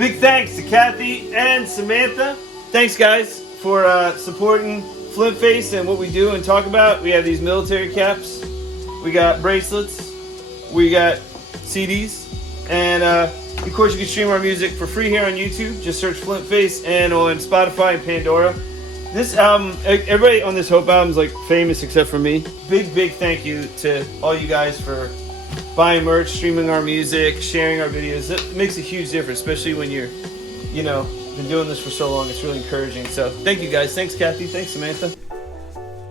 Big thanks to Kathy and Samantha. Thanks, guys, for supporting FLINTFACE and what we do and talk about. We have these military caps. We got bracelets. We got CDs. And, of course, you can stream our music for free here on YouTube. Just search FLINTFACE, and on Spotify and Pandora. This album, everybody on this Hope album is like famous except for me. Big thank you to all you guys for buying merch, streaming our music, sharing our videos. It makes a huge difference, especially when you're, been doing this for so long. It's really encouraging. So thank you guys. Thanks, Kathy. Thanks, Samantha.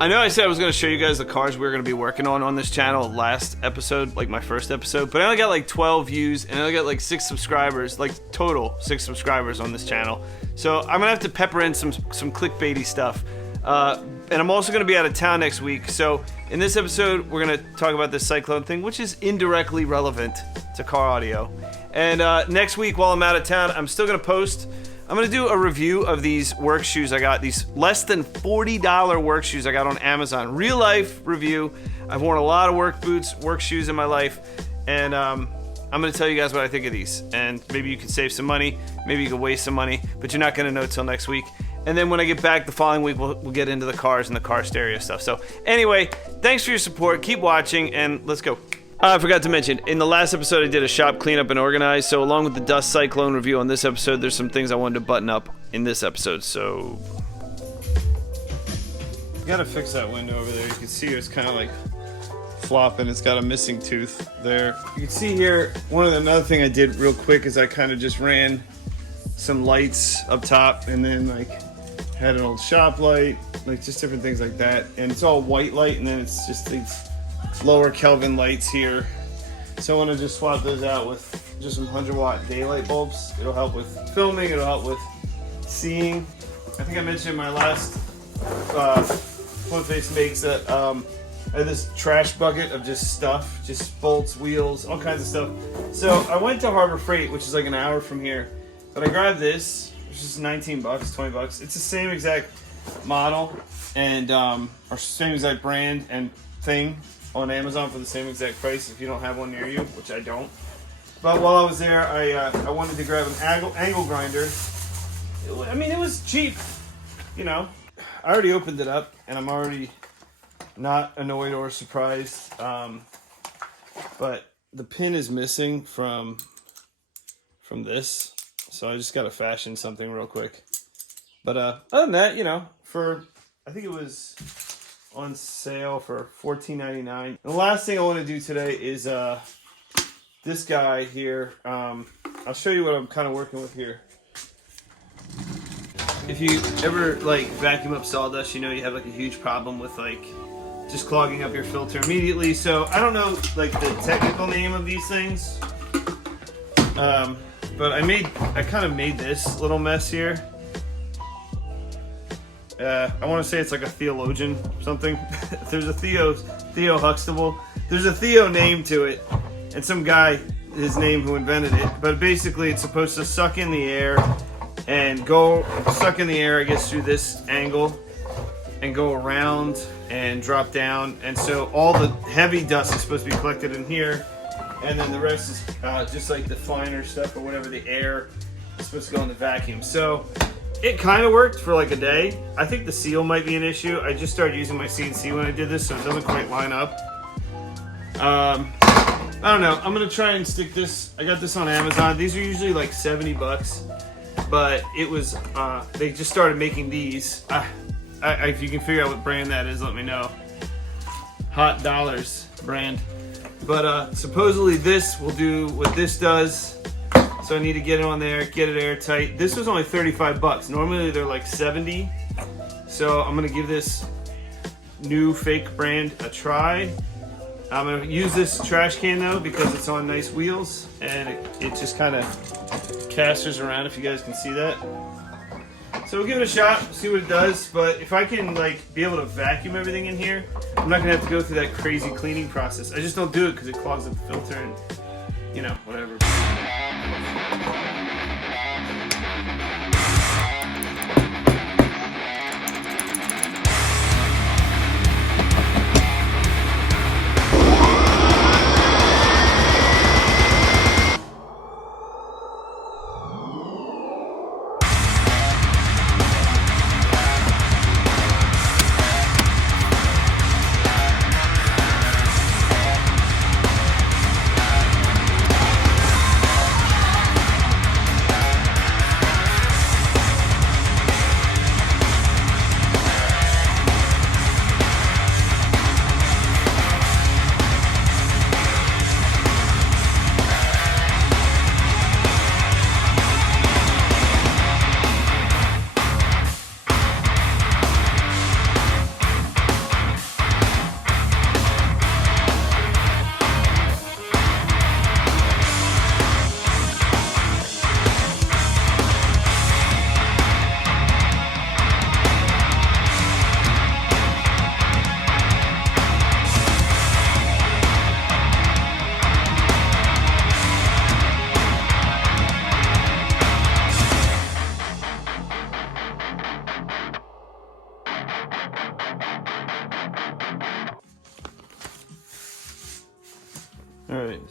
I know I said I was going to show you guys the cars we were going to be working on this channel last episode, like my first episode, but I only got like 12 views and I only got like 6 subscribers, like total 6 subscribers on this channel. So I'm going to have to pepper in some clickbaity stuff. And I'm also going to be out of town next week. So in this episode, we're going to talk about this CYCLONE thing, which is indirectly relevant to car audio. And next week, while I'm out of town, I'm still going to post. I'm going to do a review of these work shoes I got, these less than $40 work shoes I got on Amazon. Real life review. I've worn a lot of work boots, work shoes in my life, and I'm going to tell you guys what I think of these. And maybe you can save some money, maybe you can waste some money, but you're not going to know till next week. And then when I get back the following week, we'll get into the cars and the car stereo stuff. So anyway, thanks for your support. Keep watching, and let's go. I forgot to mention, in the last episode I did a shop cleanup and organize, so along with the Dust CYCLONE review on this episode, there's some things I wanted to button up in this episode, so... You gotta fix that window over there. You can see it's kind of like flopping. It's got a missing tooth there. You can see here, another thing I did real quick is I kind of just ran some lights up top and then like had an old shop light, like just different things like that. And it's all white light, and then it's just these lower Kelvin lights here. So I want to just swap those out with just some 100-watt daylight bulbs. It'll help with filming, it'll help with seeing. I think I mentioned in my last FLINTFACE makes that I had this trash bucket of just stuff, just bolts, wheels, all kinds of stuff. So I went to Harbor Freight, which is like an hour from here, but I grabbed this, which is 19 bucks, 20 bucks. It's the same exact model and or same exact brand and thing on Amazon for the same exact price if you don't have one near you, which I don't. But while I was there, I wanted to grab an angle grinder. It was cheap, I already opened it up, and I'm already not annoyed or surprised. But the pin is missing from this, so I just got to fashion something real quick. But other than that, I think it was on sale for $14.99. The last thing I want to do today is this guy here. I'll show you what I'm kind of working with here. If you ever like vacuum up sawdust, you have like a huge problem with like just clogging up your filter immediately. So I don't know like the technical name of these things, but I kind of made this little mess here. I want to say it's like a theologian something. There's a Theo Huxtable. There's a Theo name to it, and some guy, his name, who invented it. But basically, it's supposed to suck in the air and suck in the air, I guess, through this angle and go around and drop down. And so all the heavy dust is supposed to be collected in here, and then the rest is just like the finer stuff or whatever, the air is supposed to go in the vacuum. So it kind of worked for like a day. I think the seal might be an issue. I just started using my CNC when I did this, so it doesn't quite line up. I don't know. I'm gonna try and stick this. I got this on Amazon. These are usually like 70 bucks, but it was, they just started making these. If you can figure out what brand that is, let me know. Hot Dollars brand. But supposedly this will do what this does. So I need to get it on there, get it airtight. This was only 35 bucks. Normally they're like 70. So I'm gonna give this new fake brand a try. I'm gonna use this trash can though because it's on nice wheels and it just kind of casters around, if you guys can see that. So we'll give it a shot, see what it does. But if I can like be able to vacuum everything in here, I'm not gonna have to go through that crazy cleaning process. I just don't do it because it clogs up the filter and whatever.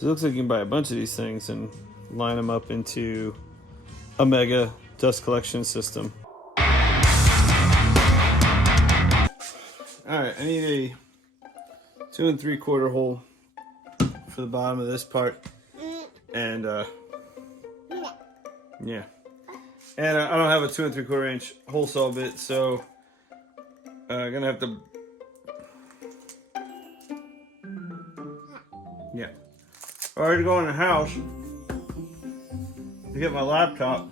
So it looks like you can buy a bunch of these things and line them up into a mega dust collection system. Alright, I need a 2 3/4 hole for the bottom of this part. And yeah. And I don't have a 2 3/4 inch hole saw bit, so I'm gonna have to, yeah. I already go in the house to get my laptop.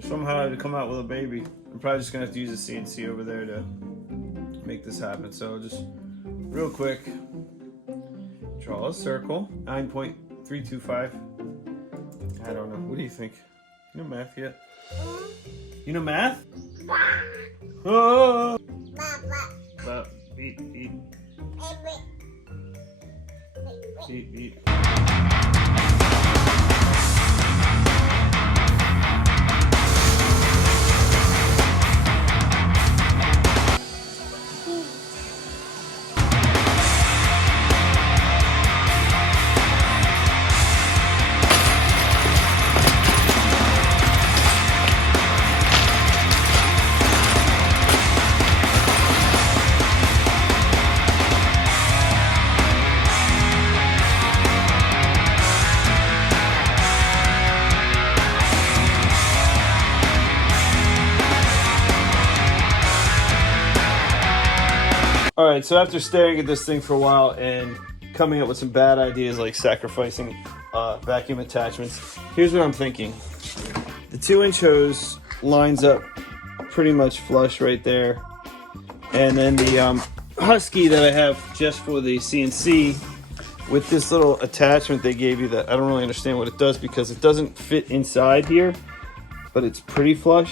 Somehow I had to come out with a baby. I'm probably just gonna have to use a CNC over there to make this happen. So just real quick, draw a circle, 9.325. I don't know. What do you think? You know math yet? You know math? Oh. Eat. Eat. Alright, so after staring at this thing for a while and coming up with some bad ideas like sacrificing vacuum attachments, here's what I'm thinking. The 2-inch hose lines up pretty much flush right there. And then the Husky that I have just for the CNC with this little attachment they gave you that I don't really understand what it does because it doesn't fit inside here, but it's pretty flush.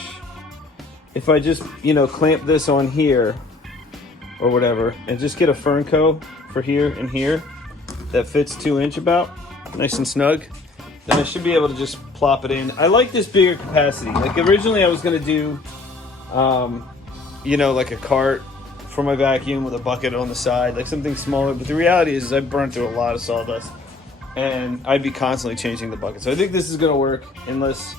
If I just, clamp this on here, or whatever, and just get a Fernco for here and here that fits 2-inch about, nice and snug, then I should be able to just plop it in. I like this bigger capacity. Like originally I was gonna do, like a cart for my vacuum with a bucket on the side, like something smaller, but the reality is I burned through a lot of sawdust and I'd be constantly changing the bucket. So I think this is gonna work unless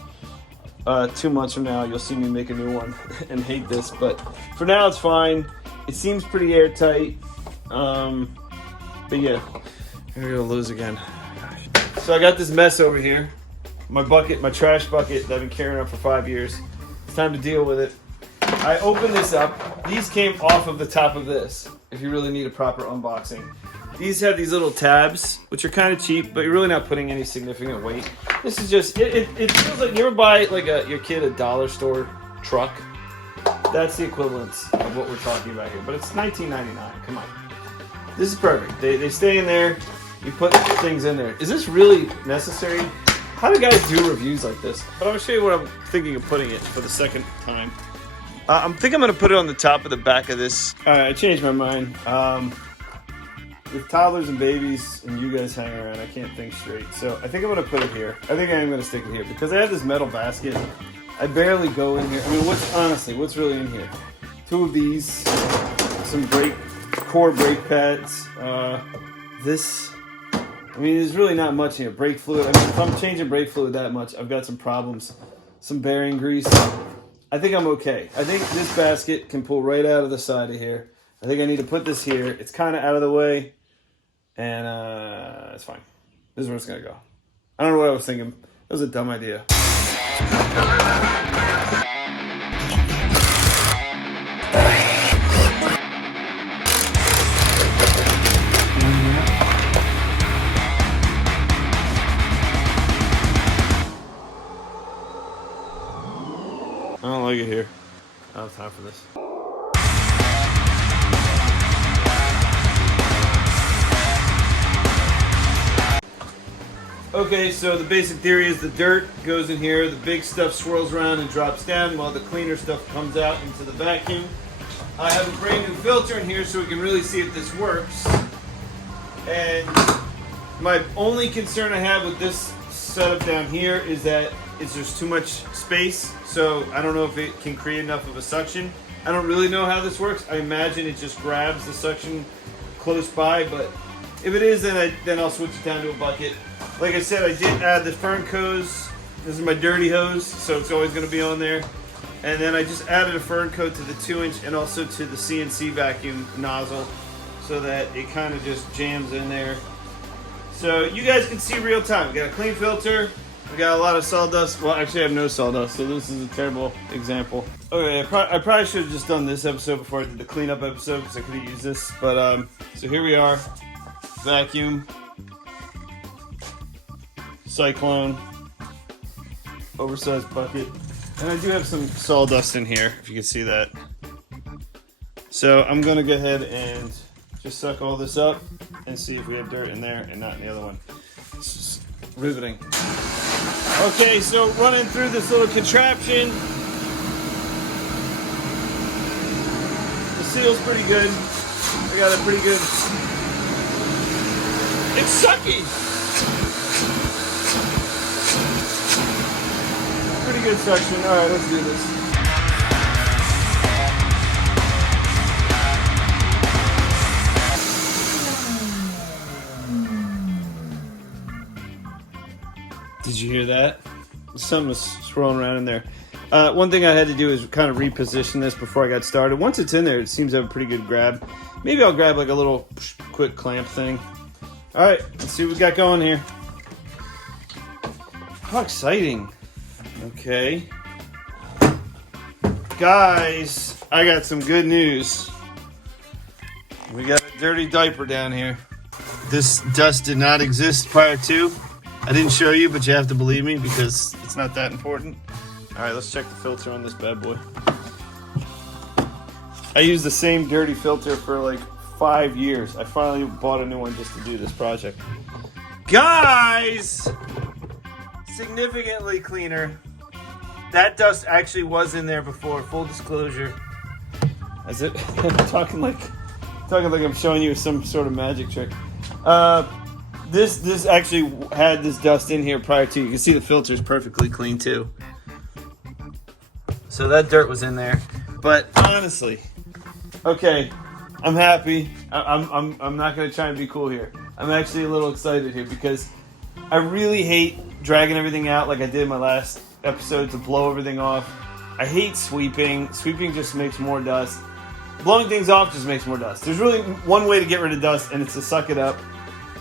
2 months from now you'll see me make a new one and hate this, but for now it's fine. It seems pretty airtight, but yeah, we're gonna lose again. Gosh. So I got this mess over here, my trash bucket that I've been carrying up for 5 years. It's time to deal with it. I opened this up. These came off of the top of this, if you really need a proper unboxing. These have these little tabs, which are kind of cheap, but you're really not putting any significant weight. This is just, it feels like, you ever buy like your kid a dollar store truck? That's the equivalence of what we're talking about here, but it's $19.99. Come on, this is perfect. They stay in there. You put things in there. Is this really necessary? How do guys do reviews like this? But I'm gonna show you what I'm thinking of putting it for the second time. I think I'm gonna put it on the top of the back of this. All right, I changed my mind. With toddlers and babies and you guys hang around, I can't think straight. So I think I'm gonna put it here. I think I am gonna stick it here because I have this metal basket. I barely go in here. I mean, what's really in here? 2 of these, some core brake pads. This, I mean, there's really not much in here. Brake fluid. I mean, if I'm changing brake fluid that much, I've got some problems. Some bearing grease. I think I'm okay. I think this basket can pull right out of the side of here. I think I need to put this here. It's kind of out of the way, and it's fine. This is where it's gonna go. I don't know what I was thinking. That was a dumb idea. I don't like it here. I don't have time for this. Okay, so the basic theory is the dirt goes in here, the big stuff swirls around and drops down while the cleaner stuff comes out into the vacuum. I have a brand new filter in here so we can really see if this works. And my only concern I have with this setup down here is that there's too much space, so I don't know if it can create enough of a suction. I don't really know how this works. I imagine it just grabs the suction close by, but If it is, then I'll switch it down to a bucket. Like I said, I did add the Fern Hose. This is my dirty hose, so it's always going to be on there. And then I just added a Fern coat to the 2-inch and also to the CNC vacuum nozzle, so that it kind of just jams in there. So you guys can see real time. We got a clean filter. We got a lot of sawdust. Well, actually, I have no sawdust, so this is a terrible example. Okay, I probably should have just done this episode before I did the cleanup episode, because I could have used this. But so here we are. Vacuum, Cyclone, oversized bucket, and I do have some sawdust in here, if you can see that. So I'm gonna go ahead and just suck all this up and see if we have dirt in there and not in the other one. It's just riveting. Okay, so running through this little contraption. The seal's pretty good. I got a pretty good. It's sucky! Pretty good suction. Alright, let's do this. Did you hear that? Something was swirling around in there. One thing I had to do is kind of reposition this before I got started. Once it's in there, it seems to have a pretty good grab. Maybe I'll grab like a little quick clamp thing. Alright, let's see what we got going here. How exciting. Okay. Guys, I got some good news. We got a dirty diaper down here. This dust did not exist prior to. I didn't show you, but you have to believe me because it's not that important. Alright, let's check the filter on this bad boy. I used the same dirty filter for like 5 years. I finally bought a new one just to do this project. Guys! Significantly cleaner. That dust actually was in there before, full disclosure. Is it? talking like I'm showing you some sort of magic trick. This actually had this dust in here prior to. You can see the filter's perfectly clean too. So that dirt was in there. But honestly, okay, I'm happy. I'm not gonna try and be cool here. I'm actually a little excited here because I really hate dragging everything out like I did in my last episode to blow everything off. I hate sweeping. Sweeping just makes more dust. Blowing things off just makes more dust. There's really one way to get rid of dust, and it's to suck it up.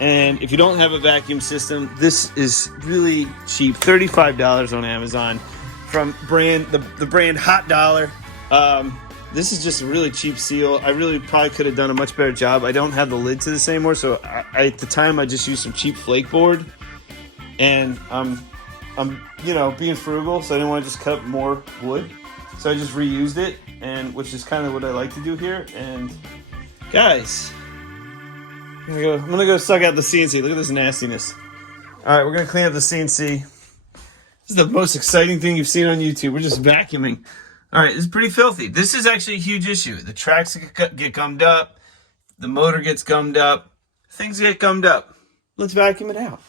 And if you don't have a vacuum system, this is really cheap. $35 on Amazon from the brand Hot Dollar. This is just a really cheap seal. I really probably could have done a much better job. I don't have the lid to this anymore, so at the time I just used some cheap flake board. And I'm being frugal, so I didn't want to just cut up more wood. So I just reused it, and which is kind of what I like to do here. And guys, I'm gonna go suck out the CNC. Look at this nastiness. All right, we're gonna clean up the CNC. This is the most exciting thing you've seen on YouTube. We're just vacuuming. All right, this is pretty filthy. This is actually a huge issue. The tracks get gummed up. The motor gets gummed up. Things get gummed up. Let's vacuum it out.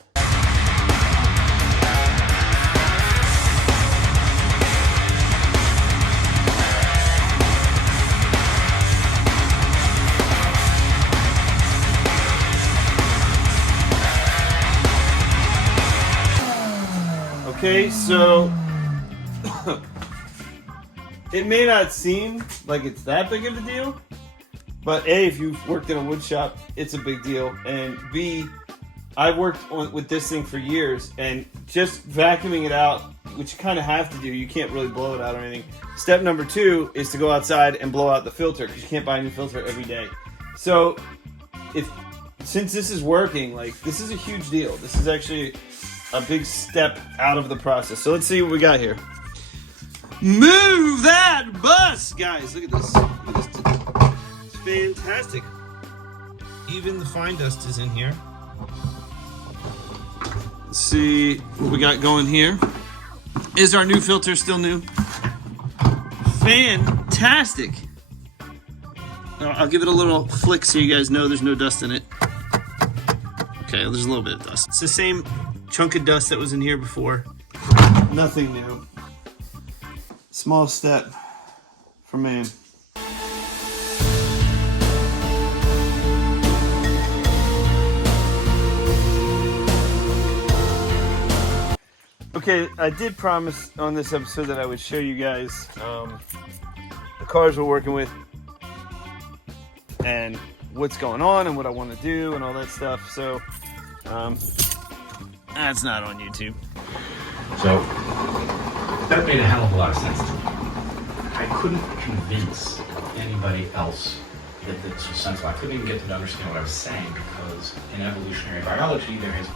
Okay, so it may not seem like it's that big of a deal, but A, if you've worked in a wood shop, it's a big deal, and B, I've worked with this thing for years, and just vacuuming it out, which you kind of have to do, you can't really blow it out or anything. Step number 2 is to go outside and blow out the filter, because you can't buy a new filter every day. So, since this is working, like, this is a huge deal. This is actually a big step out of the process. So let's see what we got here. Move that bus! Guys, look at this. Look at this. It's fantastic. Even the fine dust is in here. Let's see what we got going here. Is our new filter still new? Fantastic. I'll give it a little flick so you guys know there's no dust in it. Okay, there's a little bit of dust. It's the same chunk of dust that was in here before. Nothing new. Small step for man. Okay, I did promise on this episode that I would show you guys the cars we're working with and what's going on and what I want to do and all that stuff. So that's not on YouTube. So that made a hell of a lot of sense to me. I couldn't convince anybody else that this was sensible. I couldn't even get them to understand what I was saying because in evolutionary biology there is...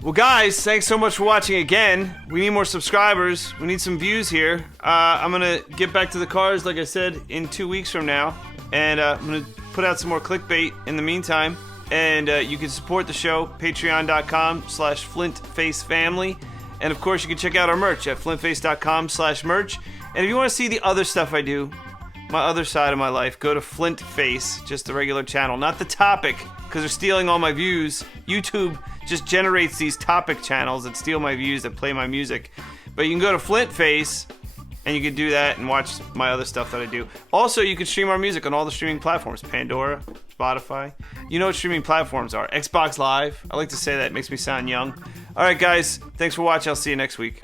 Well, guys, thanks so much for watching again. We need more subscribers. We need some views here. I'm going to get back to the cars, like I said, in 2 weeks from now. And I'm going to put out some more clickbait in the meantime. And you can support the show, patreon.com/FlintFaceFamily. And, of course, you can check out our merch at flintface.com/merch. And if you want to see the other stuff I do, my other side of my life, go to FlintFace, just the regular channel, not the topic, because they're stealing all my views. YouTube just generates these topic channels that steal my views, that play my music. But you can go to FlintFace, and you can do that and watch my other stuff that I do. Also, you can stream our music on all the streaming platforms. Pandora, Spotify. You know what streaming platforms are. Xbox Live. I like to say that. It makes me sound young. All right, guys. Thanks for watching. I'll see you next week.